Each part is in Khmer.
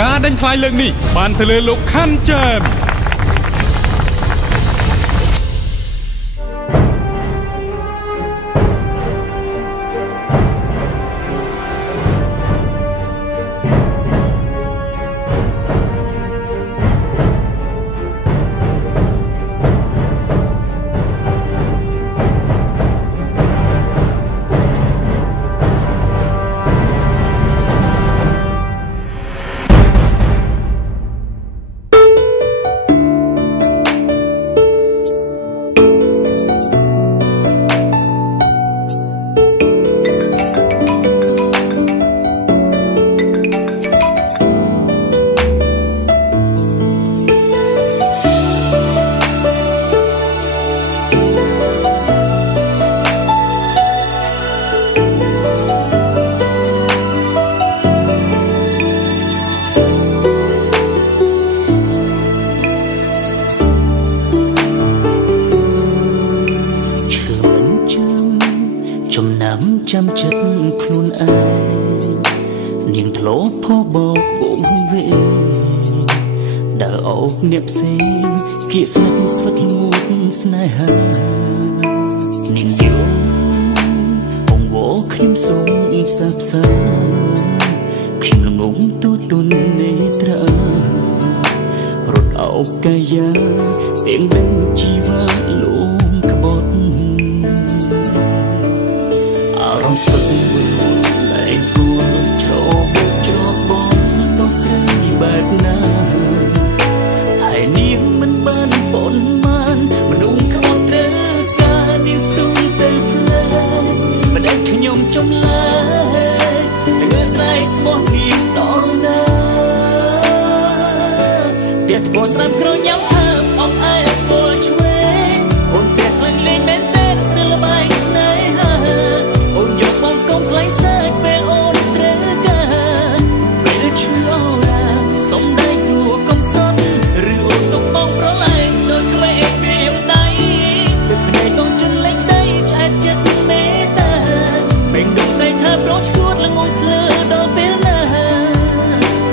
ការដេញថ្លៃលើកនេះបានទៅលើលោកខាន់ចែមចាំចិត្តខ្លួនឯងនាងធ្លាប់ផុសបោកវងវេដើរអោបអ្នកផ្សេងគៀកស្និទ្ធស្វិតល្ងូតស្នេហានាងយល់បងវល់ខ្ញុំសូមផ្សះផ្សាខ្ញុំល្ងងទូទុននេត្រារត់អោបកាយាទាំងដឹងជីវ៉ាលំក្បត់ស្វឹកលែងស្គាល់ច្របបងទៅស្រីបែបណាហើយនាងមិនបានប៉ុនមានមនុស្សក្បត់ត្រូវការនាងស្ទុំទៅផ្លែមិនដែលខ្ញុំចំឡាយនឹងស្រីស្មោះនាងដល់ណាផ្ទះថ្មស្រាប់ក្រញ៉ាំហើបអងអែពលឆ្វេងអូនផ្ទះខ្លាំងលេងមែនទេឬល្បែងស្នេហាអូនយកបងកុំខ្លាញ់សើចពេលអូនត្រូវការពេលឈឺអូរ៉ាសុំដៃទួកុំសត់ឬអូនទុកបងប្រឡែងដូចក្មេងព្រាមដៃទឹកភ្នែកបងជន់លេងដៃឆ្អែតចិត្តមេតាពេញដូចស្រីថាប្រូឈួតល្ងងភ្លើដល់ពេលណា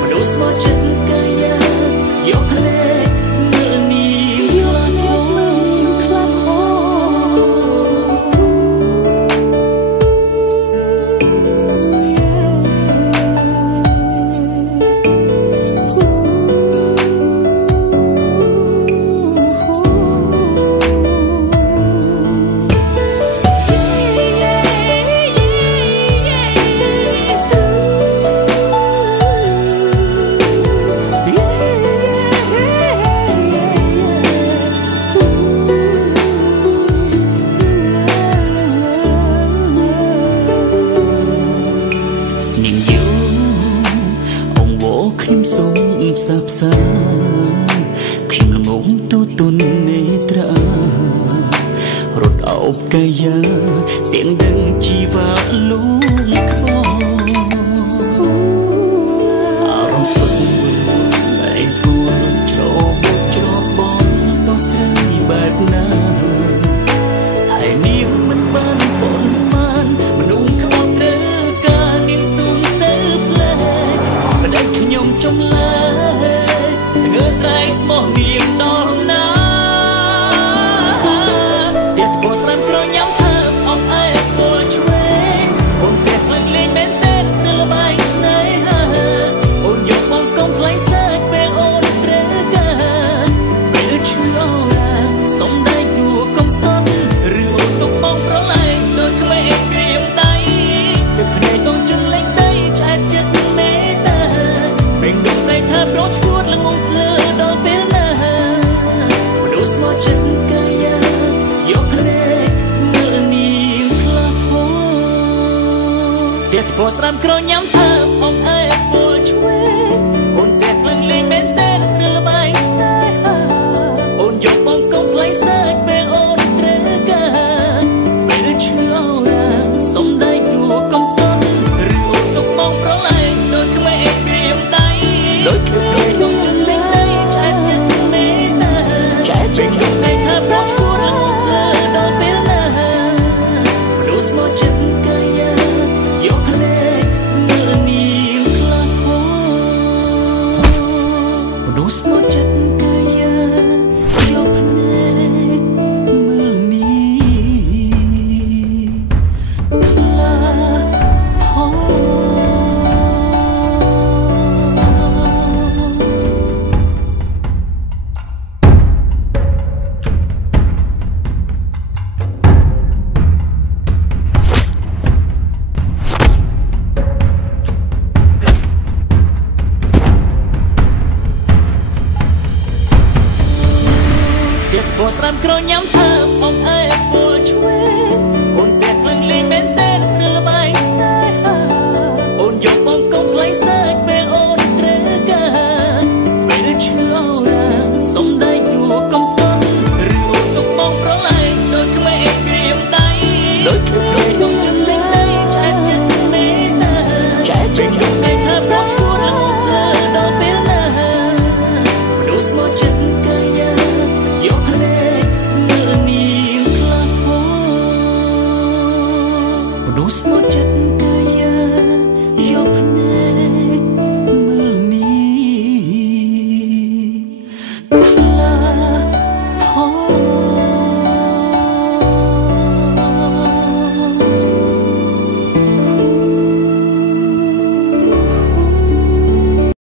មនុស្សមកចិត្តកាយាយកភ្នែកមើលនេះយកខ្លាប់ហោខ្ញុំសូមផ្សះផ្សាខ្ញុំល្ងងទូទុននេត្រារត់អោបកាយាទាំងដឹងជីវ៉ាលូងក្បត់អារម្មណ៍ស្វឹកលែងស្គាល់ច្របបងទៅស្រីបែបណាហើយនាងមិនបានប៉ុនមានមនុស្សក្បត់ត្រូវការនាងស្ទុំទៅផ្លែមិនដែលខ្ញុំចំឡាយងើស្រីស្មោះនាងដល់ណាផ្ទះថ្មស្រាប់ក្រញ៉ាំហើបអងអែពលឆ្វេងអូនផ្ទះខ្លាំងលេងមែនទេឬល្បែងស្នេហាអូនយកបងកុំខ្លាញ់សើចពេលអូនត្រូវការពេលឈឺអូរ៉ាសុំដៃទួកុំសត់ឬអូនទុកបងប្រឡែងដូចក្មេងព្រាមដៃទឹកភ្នែកបងជន់លេងដៃឆ្អែតចិត្តមេតាពេញដូចស្រីថាប្រូឈួតល្ងងភ្លើដល់ពេលណាមនុស្សមកចិត្តកាយាយកភ្នែកមើលនាងខ្លាប់ហោផ្ទះថ្មស្រាប់ក្រញ៉ាំ